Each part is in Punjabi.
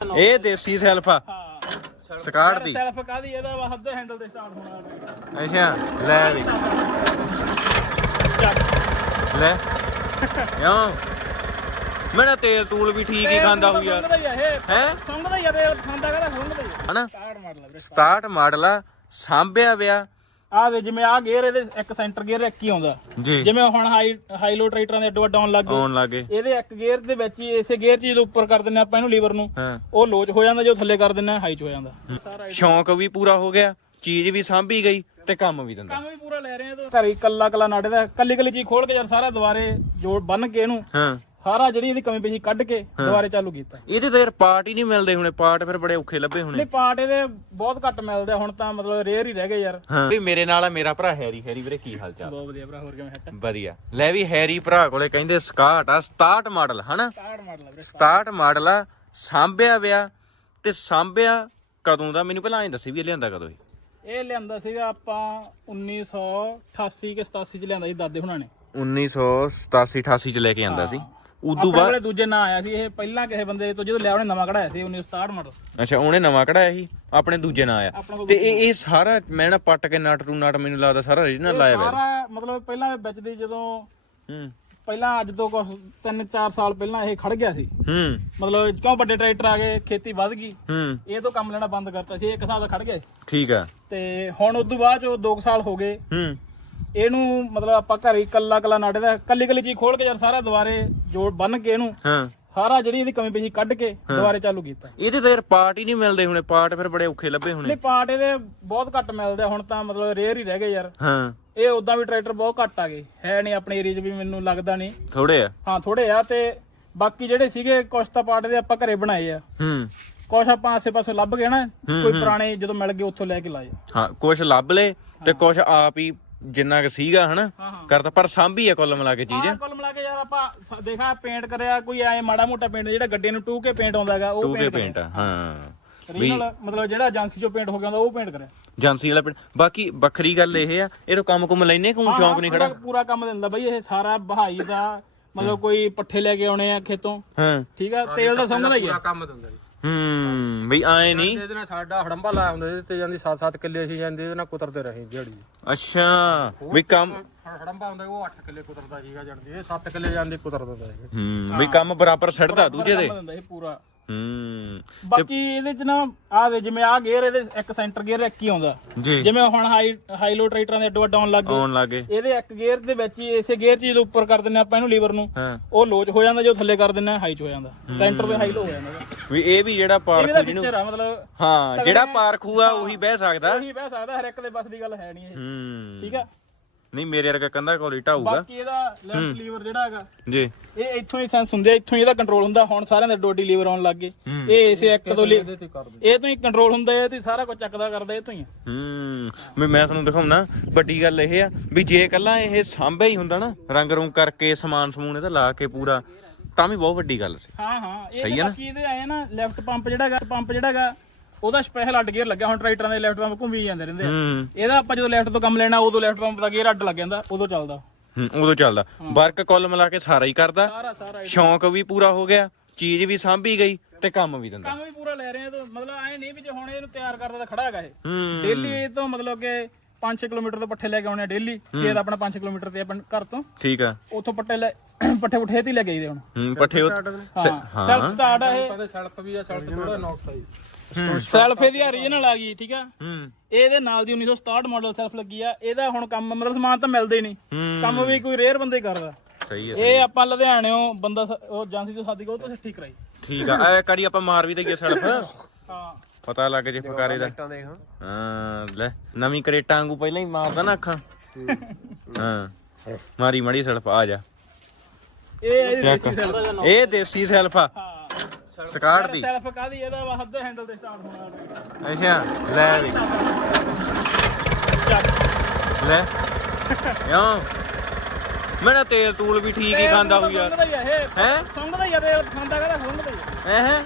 ਇਹ ਦੇਸੀ ਸੈਲਫ ਆ। ਸਕਾਟ ਦੀ। ਸੈਲਫ ਕਾਦੀ ਇਹਦਾ ਵਾ ਅੱਧੇ ਹੈਂਡਲ ਤੇ ਸਟਾਰਟ ਹੋਣਾ ਅੱਛਾ ਲੈ ਵੀ। ਲੈ। ਕਿਉਂ? ਮੇਰਾ ਤੇਲ ਤੂਲ ਵੀ ਠੀਕ ਹੀ ਖਾਂਦਾ ਹੋਈ ਯਾਰ। ਹੀ ਆ ਤੇ ਖਾਂਦਾ ਕਹਿੰਦਾ ਆ। ਹਨਾ? ਸਟਾਰਟ ਮਾਰ ਲੈ ਵੀਰੇ 67 ਮਾਡਲ ਆ ਸਾਂਭਿਆ ਵਿਆ। ਆ ਵੇ ਜਿਵੇਂ ਆ ਗੇਅਰ ਇਹਦੇ ਇੱਕ ਸੈਂਟਰ ਗੇਅਰ ਇੱਕ ਹੀ ਆਉਂਦਾ। ਜੀ। ਜਿਵੇਂ ਹੁਣ ਹਾਈ ਹਾਈ ਲੋ ਟਰੈਕਟਰਾਂ ਦੇ ਅੱਡੋ ਅੱਡ ਆਉਣ ਲੱਗ ਗਏ। ਆਉਣ ਲੱਗੇ ਇਹਦੇ ਇੱਕ ਗੇਅਰ ਦੇ ਵਿੱਚ ਹੀ ਇਸੇ ਗੇਅਰ 'ਚ ਜਦੋਂ ਉੱਪਰ ਕਰ ਦਿੰਨੇ ਆਪਾਂ ਇਹਨੂੰ ਲੀਵਰ ਨੂੰ। ਹਾਂ। ਉਹ ਲੋਚ ਹੋ ਜਾਂਦਾ ਜਦੋਂ ਥੱਲੇ ਕਰ ਦਿੰਨੇ ਹਾਈ 'ਚ ਹੋ ਜਾਂਦਾ। ਸਾਰਾ ਸ਼ੌਂਕ ਵੀ ਪੂਰਾ ਹੋ ਗਿਆ ਚੀਜ਼ ਵੀ ਸਾਂਭੀ ਗਈ ਤੇ ਕੰਮ ਵੀ ਦਿੰਦਾ। ਕੰਮ ਵੀ ਪੂਰਾ ਲੈ ਰਹੇ ਆ ਤੇ ਘਰੇ ਕੱਲਾ ਕੱਲਾ ਨਾੜੇ ਦਾ ਕੱਲੀ ਕੱਲੀ ਚੀਜ਼ ਖੋਲ ਕੇ ਯਾਰ ਸਾਰਾ ਦੁਬਾਰੇ ਜੋੜ ਬੰਨ ਕੇ ਇਹਨੂੰ। ਹਾਂ। ਸਾਰਾ ਜਿਹੜੀ ਇਹਦੀ ਕਮੀ ਪੇਸ਼ੀ ਕੱਢ ਕੇ ਦੁਬਾਰੇ ਚਾਲੂ ਕੀਤਾ। ਇਹਦੇ ਤਾਂ ਯਾਰ ਪਾਰਟ ਹੀ ਨਹੀਂ ਮਿਲਦੇ ਹੁਣੇ ਪਾਰਟ ਫਿਰ ਬੜੇ ਔਖੇ ਲੱਭੇ ਹੁਣੇ। ਨਹੀਂ ਪਾਰਟ ਇਹਦੇ ਬਹੁਤ ਘੱਟ ਮਿਲਦੇ ਆ, ਹੁਣ ਤਾਂ ਮਤਲਬ ਰੇਅਰ ਹੀ ਰਹਿ ਗਏ ਯਾਰ। ਵੀ ਮੇਰੇ ਨਾਲ ਆ ਮੇਰਾ ਭਰਾ ਹੈਰੀ ਹੈਰੀ ਵੀਰੇ ਕੀ ਹਾਲ ਚਾਲ? ਬਹੁਤ ਵਧੀਆ ਭਰਾ ਹੋਰ ਕਿਵੇਂ ਹੱਟ ਵਧੀਆ। ਲੈ ਵੀ ਹੈਰੀ ਭਰਾ ਕੋਲੇ ਕਹਿੰਦੇ 67 ਆ 67 ਮਾਡਲ ਹਨਾ? ਸਟਾਰਟ ਮਾਰ ਲੈ ਵੀਰੇ 67 ਮਾਡਲ ਆ ਸਾਂਭਿਆ ਵਿਆ ਤੇ ਸਾਂਭਿਆ ਕਦੋਂ ਦਾ? ਮੈਨੂੰ ਪਹਿਲਾਂ ਐਂ ਦੱਸੀ ਵੀ ਇਹ ਲਿਆਂਦਾ ਕਦੋਂ ਇਹ ਇਹ ਲਿਆਂਦਾ ਸੀਗਾ ਆਪਾਂ 1988 ਕੇ 87 ਚ ਲਿਆਂਦਾ ਸੀ ਦਾਦੇ ਹੁਣਾਂ ਨੇ। 1987 88 ਚ ਲੈ ਕੇ ਆਂਦਾ ਸੀ। ਉਦੋਂ ਆਪਣੇ ਬਾਅਦ ਕੋਲੇ ਦੂਜੇ ਨਾਂ ਆਇਆ ਸੀ ਇਹ ਪਹਿਲਾਂ ਕਿਸੇ ਬੰਦੇ ਤੋਂ ਜਦੋਂ ਲਿਆ ਉਹਨੇ ਨਵਾਂ ਕਢਾਇਆ ਸੀ 1967 ਮਾਡਲ ਅੱਛਾ ਉਹਨੇ ਨਵਾਂ ਕਢਾਇਆ ਸੀ ਆਪਣੇ ਦੂਜੇ ਨਾਂ ਆਇਆ। ਆਪਣੇ ਤੇ ਇਹ ਇਹ ਸਾਰਾ ਮੈਂ ਨਾ ਪੱਟ ਕੇ ਨਟ ਰੂ ਨਟ ਮੈਨੂੰ ਲੱਗਦਾ ਸਾਰਾ origignal ਲਾਇਆ ਹੋਇਆ ਸਾਰਾ ਮਤਲਬ ਪਹਿਲਾਂ ਵਿੱਚ ਦੀ ਜਦੋਂ ਹੂੰ। ਪਹਿਲਾਂ ਅੱਜ ਤੋਂ ਕੁਝ 3-4 ਸਾਲ ਪਹਿਲਾਂ ਇਹ ਖੜ ਗਿਆ ਸੀ। ਹੂੰ। ਮਤਲਬ ਕਿਉਂ ਵੱਡੇ ਟਰੈਕਟਰ ਆ ਗਏ ਖੇਤੀ ਵੱਧ ਗਈ। ਹੂੰ। ਇਹ ਤੋਂ ਕੰਮ ਲੈਣਾ ਬੰਦ ਕਰਤਾ ਸੀ ਇੱਕ ਹਿਸਾਬ ਦਾ ਖੜ ਗਿਆ ਸੀ। ਠੀਕ ਆ। ਤੇ ਹੁਣ ਉਸ ਤੋਂ ਬਾਅਦ ਜੋ 2 ਸਾਲ ਹੋ ਗਏ। ਹੂੰ। ਇਹਨੂੰ ਮਤਲਬ ਆਪਾਂ ਘਰੇ ਕੱਲਾ ਕੱਲਾ ਨਾੜੇ ਦਾ ਕੱਲੀ ਕੱਲੀ ਚੀਜ਼ ਖੋਲ ਕੇ ਯਾਰ ਸਾਰਾ ਦੁਬਾਰੇ ਜੋੜ ਬੰਨ ਕੇ ਇਹਨੂੰ ਹਾਂ। ਸਾਰਾ ਜਿਹੜੀ ਇਹਦੀ ਕਮੀ ਪੇਸ਼ੀ ਕੱਢ ਕੇ ਦੁਬਾਰੇ ਚਾਲੂ ਕੀਤਾ। ਇਹਦੇ ਤਾਂ ਯਾਰ ਪਾਰਟ ਹੀ ਨਹੀਂ ਮਿਲਦੇ ਹੁਣੇ ਪਾਰਟ ਫਿਰ ਬੜੇ ਔਖੇ ਲੱਭੇ ਹੁਣੇ। ਨਹੀਂ ਪਾਰਟ ਇਹਦੇ ਬਹੁਤ ਘੱਟ ਮਿਲਦੇ ਆ, ਹੁਣ ਤਾਂ ਮਤਲਬ ਰੇਅਰ ਹੀ ਰਹਿ ਗਏ ਯਾਰ। ਹਾਂ। ਇਹ ਉਦਾਂ ਵੀ ਟਰੈਕਟਰ ਬਹੁਤ ਘੱਟ ਆ ਗਏ। ਹੈ ਨਹੀਂ ਆਪਣੇ ਏਰੀਆ 'ਚ ਵੀ ਮੈਨੂੰ ਲੱਗਦਾ ਨਹੀਂ। ਥੋੜੇ ਆ। ਹਾਂ ਥੋੜੇ ਆ ਤੇ ਬਾਕੀ ਜਿਹੜੇ ਸੀਗੇ ਕੁਛ ਤਾਂ ਪਾਰਟ ਦੇ ਆਪਾਂ ਘਰੇ ਬਣਾਏ ਆ। ਹੂੰ। ਕੁਛ ਆਪਾਂ ਆਸੇ ਪਾਸੇ ਲੱਭ ਗਏ ਨਾ ਕੋਈ ਪੁਰਾਣੇ ਜਦੋਂ ਮਿਲ ਗਏ ਉੱਥੋਂ ਲੈ ਕੇ ਲਾਏ। ਹਾਂ ਕੁਝ ਲੱਭ ਲੇ ਤੇ ਕੁਝ ਆਪ ਹੀ ਜਿੰਨਾ ਕੁ ਸੀਗਾ ਹਨਾ ਹਾਂ, ਹਾਂ। ਕਰਤਾ ਪਰ ਸਾਂਭੀ ਆ ਕੁੱਲ ਮਿਲਾ ਕੇ ਚੀਜ਼। ਆਹ ਕੁੱਲ ਮਿਲਾ ਕੇ ਯਾਰ ਆਪਾਂ ਸ- ਦੇਖਾ ਪੇਂਟ ਕਰਿਆ ਕੋਈ ਐ ਮਾੜਾ ਮੋਟਾ ਪੇਂਟ ਜਿਹੜਾ ਗੱਡੇ ਨੂੰ ਟੂ ਕੇ ਪੇਂਟ ਆਉਂਦਾ ਹੈਗਾ ਉਹ ਟੂ ਕੇ ਪੇਂਟ ਪੇਂਟ ਆ ਹਾਂ। ਰੀਨਲ ਮਤਲਬ ਜਿਹੜਾ ਏਜੰਸੀ ਚੋਂ ਪੇਂਟ ਹੋ ਗਿਆ ਹੁੰਦਾ ਉਹ ਪੇਂਟ ਕਰਿਆ। ਏਜੰਸੀ ਵਾਲਾ ਪਿੰਡ ਬਾਕੀ ਵੱਖਰੀ ਗੱਲ ਇਹ ਆ ਇਹ ਤੋਂ ਕੰਮ ਕੁਮ ਲੈਨੇ ਕੋਈ ਸ਼ੌਂਕ ਨਹੀਂ ਖੜਾ? ਪੂਰਾ- ਪੂਰਾ ਕੰਮ ਦਿੰਦਾ ਬਈ ਇਹ ਸਾਰਾ ਬਹਾਈ ਦਾ ਮਤਲਬ ਕੋਈ ਪੱਠੇ ਲੈ ਕੇ ਆਉਣੇ ਆ ਖੇਤੋਂ। ਹਾਂ। ਠੀਕ ਆ ਤੇਲ ਦਾ ਸੰਘਦਾ ਹੀ ਆ। ਕੰਮ ਦਿੰਦਾ ਜੀ। ਹੂੰ ਬਈ ਆਏ ਨਹੀਂ? ਇਹਦੇ ਨਾਲ ਸਾਡਾ ਹੜੰਬਾ ਲਾਇਆ ਹੁੰਦਾ ਇਹਦੇ ਤੇ ਜਾਂਦੀ 7-7 ਕਿੱਲੇ ਅਸੀਂ ਜਾਂਦੇ ਇਹਦੇ ਨਾਲ ਕੁਤਰਦੇ ਰਹੇ ਦਿਹਾੜੀ। ਅੱਛਾ ਵੀ ਕੰਮ ਹੜੰਬਾ ਹੁੰਦਾ ਉਹ 8 ਕਿੱਲੇ ਕੁਤਰਦਾ ਸੀਗਾ ਜਾਂਦੀ ਇਹ 7 ਕਿੱਲੇ ਜਾਂਦੀ ਕੁਤਰ ਦਿੰਦਾ ਸੀ ਹੂੰ ਵੀ ਕੰਮ ਬਰਾਬਰ ਛੱਡਦਾ ਦੂਜੇ ਦੇ? ਇਹ ਪੂਰਾ। ਹੂੰ। ਬਾਕੀ ਇਹਦੇ ਚ ਨਾ ਆ ਵੇ ਜਿਵੇਂ ਆ ਗੇਅਰ ਇਹਦੇ ਇੱਕ ਸੈਂਟਰ ਗੇਅਰ ਇੱਕ ਹੀ ਆਉਂਦਾ। ਜੀ। ਜਿਵੇਂ ਹੁਣ ਹਾਈ ਹਾਈ ਲੋ ਟਰੈਕਟਰਾਂ ਦੇ ਅੱਡੋ ਅੱਡ ਆਉਣ ਲੱਗ ਗਏ। ਆਉਣ ਲੱਗੇ ਇਹਦੇ ਇੱਕ ਗੇਅਰ ਦੇ ਵਿੱਚ ਹੀ ਇਸੇ ਗੇਅਰ 'ਚ ਜਦੋਂ ਉੱਪਰ ਕਰ ਦਿੰਨੇ ਆਪਾਂ ਇਹਨੂੰ ਲੀਵਰ ਨੂੰ। ਹਾਂ। ਉਹ ਲੋਚ ਹੋ ਜਾਂਦਾ ਜਦੋਂ ਥੱਲੇ ਕਰ ਦਿੰਨੇ ਹਾਈ 'ਚ ਹੋ ਜਾਂਦਾ। ਸੈਂਟਰ ਤੇ ਹਾਈ ਲੋ ਹੋ ਜਾਂਦਾ। ਇਹਦਾ। ਵੀ ਇਹ ਵੀ ਜਿਹੜਾ ਪਾਰਕ ਇਹਦਾ ਜਿਹਨੂੰ ਫੀਚਰ ਆ ਮਤਲਬ ਹਾਂ ਜਿਹੜਾ ਪਾਰਕ ਹੂਆ ਉਹੀ ਬਹਿ ਸਕਦਾ। ਉਹੀ ਬਹਿ ਸਕਦਾ ਹਰ ਇੱਕ ਦੇ ਬਸ ਦੀ ਗੱਲ ਹੈ ਨਹੀਂ ਇਹ। ਹੂੰ। ਠੀਕ ਆ? ਨਹੀਂ ਮੇਰੇ ਵਰਗਾ ਕੰਧਾ ਕੋਲ ਹੀ ਢਾਊਗਾ। ਬਾਕੀ ਇਹਦਾ ਲੈਫਟ ਲੀਵਰ ਜਿਹੜਾ ਹੈਗਾ ਜੀ। ਇਹ ਇੱਥੋਂ ਹੀ ਸੈਂਸ ਹੁੰਦੇ ਆ ਇੱਥੋਂ ਹੀ ਇਹਦਾ ਕੰਟਰੋਲ ਹੁੰਦਾ। ਹੁਣ ਸਾਰਿਆਂ ਦੇ ਡੋਡੀ ਲੀਵਰ ਆਉਣ ਲੱਗ ਗਏ। ਹੂੰ। ਇਹ ਇਸੇ ਇੱਕ ਤੋਂ ਕਰਦੇ ਇਹ ਤੋਂ ਹੀ ਕੰਟਰੋਲ ਹੁੰਦਾ ਇਹ ਤੋਂ ਹੀ ਸਾਰਾ ਕੁਝ ਚੱਕਦਾ ਕਰਦਾ ਇਹ ਤੋਂ ਹੀ ਆ। ਹੂੰ। ਵੀ ਮੈਂ ਤੁਹਾਨੂੰ ਦਿਖਾਉਣਾ ਵੱਡੀ ਗੱਲ ਇਹ ਆ ਵੀ ਜੇ ਕੱਲਾ ਇਹ ਸਾਂਭਿਆ ਹੀ ਹੁੰਦਾ ਨਾ ਰੰਗ ਰੂੰਗ ਕਰਕੇ ਸਮਾਨ ਸਮੂਨ ਇਹਦਾ ਲਾ ਕੇ ਪੂਰਾ ਤਾਂ ਵੀ ਬਹੁਤ ਵੱਡੀ ਗੱਲ ਸੀ। ਹਾਂ ਹਾਂ। ਇਹ ਸਹੀ ਨਾ? ਬਾਕੀ ਇਹਦੇ ਆਏ ਨਾ ਲੈਫਟ ਪੰਪ ਜਿਹੜਾ ਹੈਗਾ ਪੰਪ ਜਿਹੜਾ ਹੈਗਾ ਉਹਦਾ ਸਪੈਸ਼ਲ ਅੱਡ ਗੇਅਰ ਲੱਗਿਆ ਹੁਣ ਟਰੈਕਟਰਾਂ ਦੇ ਲੈਫਟ ਪੰਪ ਘੁੰਮੀ ਜਾਂਦੇ ਰਹਿੰਦੇ ਆ। ਹੂੰ। ਇਹਦਾ ਆਪਾਂ ਜਦੋਂ ਲੈਫਟ ਤੋਂ ਕੰਮ ਲੈਣਾ ਉਦੋਂ ਲੈਫਟ ਪੰਪ ਦਾ ਗੇਅਰ ਅੱਡ ਲੱਗ ਜਾਂਦਾ ਉਦੋਂ ਚੱਲਦਾ। ਹੂੰ, ਉਦੋਂ ਚੱਲਦਾ। ਵਰਕ ਕੁੱਲ ਮਿਲਾ ਕੇ ਸਾਰਾ ਹੀ ਕਰਦਾ। ਸਾਰਾ ਸਾਰਾ ਸ਼ੌਂਕ ਵੀ ਪੂਰਾ ਹੋ ਗਿਆ ਚੀਜ਼ ਵੀ ਸਾਂਭੀ ਗਈ ਤੇ ਕੰਮ ਵੀ ਦਿੰਦਾ। ਕੰਮ ਵੀ ਪੂਰਾ ਲੈ ਰਹੇ ਆ ਤਾਂ ਮਤਲਬ ਐ ਨਹੀਂ ਵੀ ਜੇ ਹੁਣ ਇਹਨੂੰ ਤਿਆਰ ਕਰਦਾ ਤਾਂ ਖੜਾ ਹੈਗਾ ਇਹ। ਹੂੰ। ਡੇਲੀ ਤੋਂ ਮਤਲਬ ਕਿ 5-6 ਕਿਲੋਮੀਟਰ ਤੋਂ ਪੱਠੇ ਲੈ ਕੇ ਆਉਣੇ ਆ ਡੇਲੀ ਖੇਤ ਆਪਣਾ 5 ਕਿਲੋਮੀਟਰ ਤੇ ਆਪਣੇ ਘਰ ਤੋਂ। ਠੀਕ ਆ। ਉੱਥੋਂ ਪੱਠੇ ਲੈ ਪੱਠੇ ਪੁੱਠੇ ਤੇ ਲੈ ਗਏ ਹੁਣ। ਹੂੰ ਪੱਠੇ ਉਹ- ਸ- ਹਾਂ ਸੈਲਫ ਸਟਾਰਟ ਆ ਇਹ। ਸੜਕ ਵੀ ਆ ਸੜਕ ਥੋੜਾ ਨੌਕਸ ਆ ਜੀ ਸੈਲਫ ਇਹਦੀ ਓਰੀਜਨਲ ਆ ਗਈ ਠੀਕ ਆ? ਹੂੰ। ਇਹਦੇ ਨਾਲ ਦੀ 1967 ਮਾਡਲ ਸੈਲਫ ਲੱਗੀ ਆ ਇਹਦਾ ਹੁਣ ਕੰਮ ਮਤਲਬ ਸਮਾਨ ਤਾਂ ਮਿਲਦੇ ਹੀ ਨਹੀਂ। ਹੂੰ। ਕੰਮ ਵੀ ਕੋਈ ਰੇਅਰ ਬੰਦੇ ਹੀ ਕਰਦਾ। ਸਹੀ ਹੈ ਇਹ ਆਪਾਂ ਲੁਧਿਆਣਿਓਂ ਬੰਦਾ ਸ- ਉਹ ਏਜੰਸੀ ਤੋਂ ਸਾਦੀ ਕੋ ਤੋਂ ਠੀਕ ਕਰਾਈ। ਠੀਕ ਆ। ਐ ਕੜੀ ਆਪਾਂ ਮਾਰ ਵੀ ਦਈਏ ਸੜਫ ਹਾਂ। ਪਤਾ ਲੱਗ ਜੇ ਫਕਾਰੇ ਦਾ। ਹਾਂ ਲੈ ਨਵੀਂ ਕਰੇਟਾਂ ਵਾਂਗੂ ਪਹਿਲਾਂ ਹੀ ਮਾਰਦਾ ਨਾ ਅੱਖਾਂ। ਹਾਂ। ਮਾਰੀ ਮੜੀ ਸੜਫ ਆ ਜਾ। ਇਹ। ਦੇਸੀ ਸੈਲਫ। ਇਹ ਦੇਸੀ ਸੈਲਫ ਆ। ਸਕਾਟ ਦੀ। ਸੈਲਫ ਕਾਦੀ ਇਹਦਾ ਵਾ ਅੱਧੇ ਹੈਂਡਲ ਤੇ ਸਟਾਰਟ ਹੋਣਾ। ਅੱਛਾ ਲੈ ਵੀ। ਲੈ। ਕਿਉਂ? ਮੇਰਾ ਤੇਲ ਤੂਲ ਵੀ ਠੀਕ ਹੀ ਖਾਂਦਾ ਹੋਈ ਯਾਰ। ਹੀ ਆ ਇਹ ਹੈ? ਸੁੰਘਦਾ ਹੀ ਆ ਤੇ ਖਾਂਦਾ ਕਹਿੰਦਾ ਸੁੰਘਦਾ ਹੀ ਹੈ?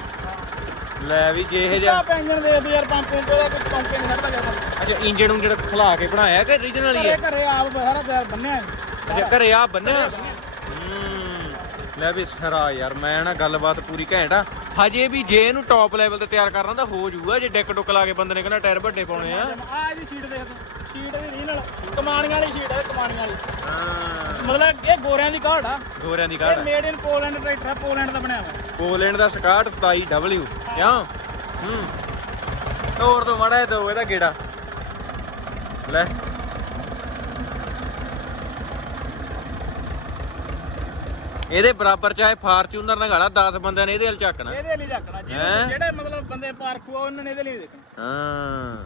ਲੈ ਵੀ ਜੇ ਇਹ ਜਿਹਾ ਆ ਪੈਂਜਣ ਦੇ ਦੇ ਯਾਰ ਪੰਪ ਪੰਪ ਦਾ ਕੋਈ ਪੰਪ ਨਹੀਂ ਖੜਦਾ ਗਿਆ ਅੱਛਾ ਇੰਜਣ ਨੂੰ ਜਿਹੜਾ ਖਲਾ ਕੇ ਬਣਾਇਆ ਕਿ origignal ਹੀ ਹੈ? ਘਰੇ ਆਪ ਸਾਰਾ ਤਿਆਰ ਬੰਨਿਆ ਹੈ। ਅੱਛਾ ਘਰੇ ਆ ਬੰਨਿਆ? ਹੂੰ। ਲੈ ਵੀ ਸਰਾ ਯਾਰ ਮੈਂ ਨਾ ਗੱਲਬਾਤ ਪੂਰੀ ਘੈਂਟ ਆ। ਹਜੇ ਵੀ ਜੇ ਇਹਨੂੰ ਟੌਪ ਲੈਵਲ ਤੇ ਤਿਆਰ ਕਰਨਾ ਤਾਂ ਹੋ ਜਾਊਗਾ ਜੇ ਡੈਕ ਡੁੱਕ ਲਾ ਕੇ ਬੰਦੇ ਨੇ ਕਹਿੰਦਾ ਟਾਇਰ ਵੱਡੇ ਪਾਉਣੇ ਆ। ਆ ਇਹਦੀ ਸ਼ੀਟ ਦੇਖ ਤੂੰ। ਸ਼ੀਟ ਵੀ ਰੀਨਲ ਕਮਾਣੀਆਂ ਵਾਲੀ ਸ਼ੀਟ ਹੈ ਕਮਾਣੀਆਂ ਵਾਲੀ। ਹਾਂ। ਮਤਲਬ ਇਹ ਗੋਰਿਆਂ ਦੀ ਕਾਢ ਆ। ਗੋਰਿਆਂ ਦੀ ਇਹ ਕਾਢ ਮੇਡ ਇਨ ਪੋਲੈਂਡ ਟਰੈਕਟਰ ਆ ਪੋਲੈਂਡ ਦਾ ਬਣਿਆ ਹੋਇਆ। ਪੋਲੈਂਡ ਦਾ ਸਕਾਟ 27W ਕਿਉਂ? ਹੂੰ। ਤੋਰ ਤੋਂ ਮੜਾ ਦੋ ਇਹਦਾ ਗੇੜਾ। ਲੈ। ਇਹਦੇ ਬਰਾਬਰ ਚਾਹੇ ਫਾਰਚੂਨਰ ਨਗਾਲਾ 10 ਬੰਦਿਆਂ ਨੇ ਇਹਦੇ ਹਲ ਝੱਕਣਾ ਇਹਦੇ ਲਈ ਝੱਕਣਾ ਹੈਂ? ਜਿਹੜੇ ਜਿਹੜੇ ਮਤਲਬ ਬੰਦੇ ਪਾਰਖੂ ਆ ਉਹਨਾਂ ਨੇ ਇਹਦੇ ਲਈ ਦੇਖਣਾ। ਹਾਂ।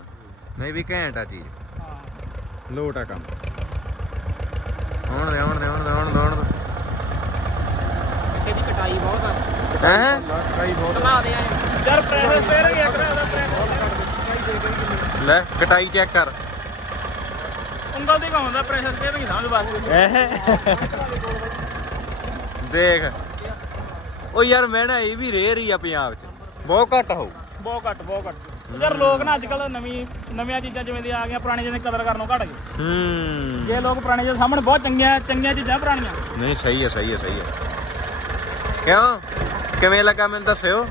ਨਹੀਂ ਵੀ ਘੈਂਟ ਆ ਚੀਜ਼। ਲੋਟ ਆ ਕੰਮ। ਆਉਣ ਦੇ ਆਉਣ ਦੇ ਆਉਣ ਦੇ ਆਉਣ ਦੇ ਆਉਣ ਦੇ। ਇਹਦੀ ਕਟਾਈ ਬਹੁਤ ਆ। ਹੈ? ਕਟਾਈ ਬਹੁਤ ਚਲਾ ਦੇ ਆ ਯਾਰ ਪ੍ਰੈਸ਼ਰ ਸਟੀਅਰਿੰਗ ਇੱਕ ਨਾ ਉਹਦਾ ਪ੍ਰੈਸ਼ਰ ਲੈ ਕਟਾਈ ਚੈੱਕ ਕਰ। ਉਂਗਲ ਦੀ ਘੁੰਮਦਾ ਪ੍ਰੈਸ਼ਰ ਸਟੀਅਰਿੰਗ ਸਮਝ ਬਸ ਦੇਖ। ਉਹ ਯਾਰ ਮੈਂ ਨਾ ਇਹ ਵੀ ਰੇਅਰ ਹੀ ਆ ਪੰਜਾਬ 'ਚ। ਬਹੁਤ ਘੱਟ ਹੋਊ। ਬਹੁਤ ਘੱਟ ਬਹੁਤ ਘੱਟ। ਯਾਰ ਲੋਕ ਨਾ ਅੱਜ ਕੱਲ ਨਵੀਂ ਨਵੀਆਂ ਚੀਜ਼ਾਂ ਜਿਵੇਂ ਦੀ ਆ ਗਈਆਂ ਪੁਰਾਣੀ ਚੀਜ਼ਾਂ ਦੀ ਕਦਰ ਕਰਨੋਂ ਘਟ ਗਏ। ਹੂੰ। ਜੇ ਲੋਕ ਪੁਰਾਣੇ ਚੀਜ਼ਾਂ ਸਾਹਮਣੇ ਬਹੁਤ ਚੰਗੀਆਂ ਚੰਗੀਆਂ ਚੀਜ਼ਾਂ ਪੁਰਾਣੀਆਂ। ਨਹੀਂ ਸਹੀ ਹੈ ਸਹੀ ਹੈ ਸਹੀ ਹੈ। ਕਿਉਂ? ਕਿਵੇਂ ਲੱਗਾ ਮੈਨੂੰ ਦੱਸਿਓ?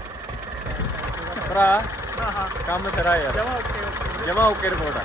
ਭਰਾ ਹਾਂ ਹਾਂ। ਕੰਮ ਸਿਰਾ ਯਾਰ। ਜਮਾ ਓਕੇ ਓਕੇ। ਜਮਾ ਓਕੇ ਰਿਪੋਰਟ ਆ।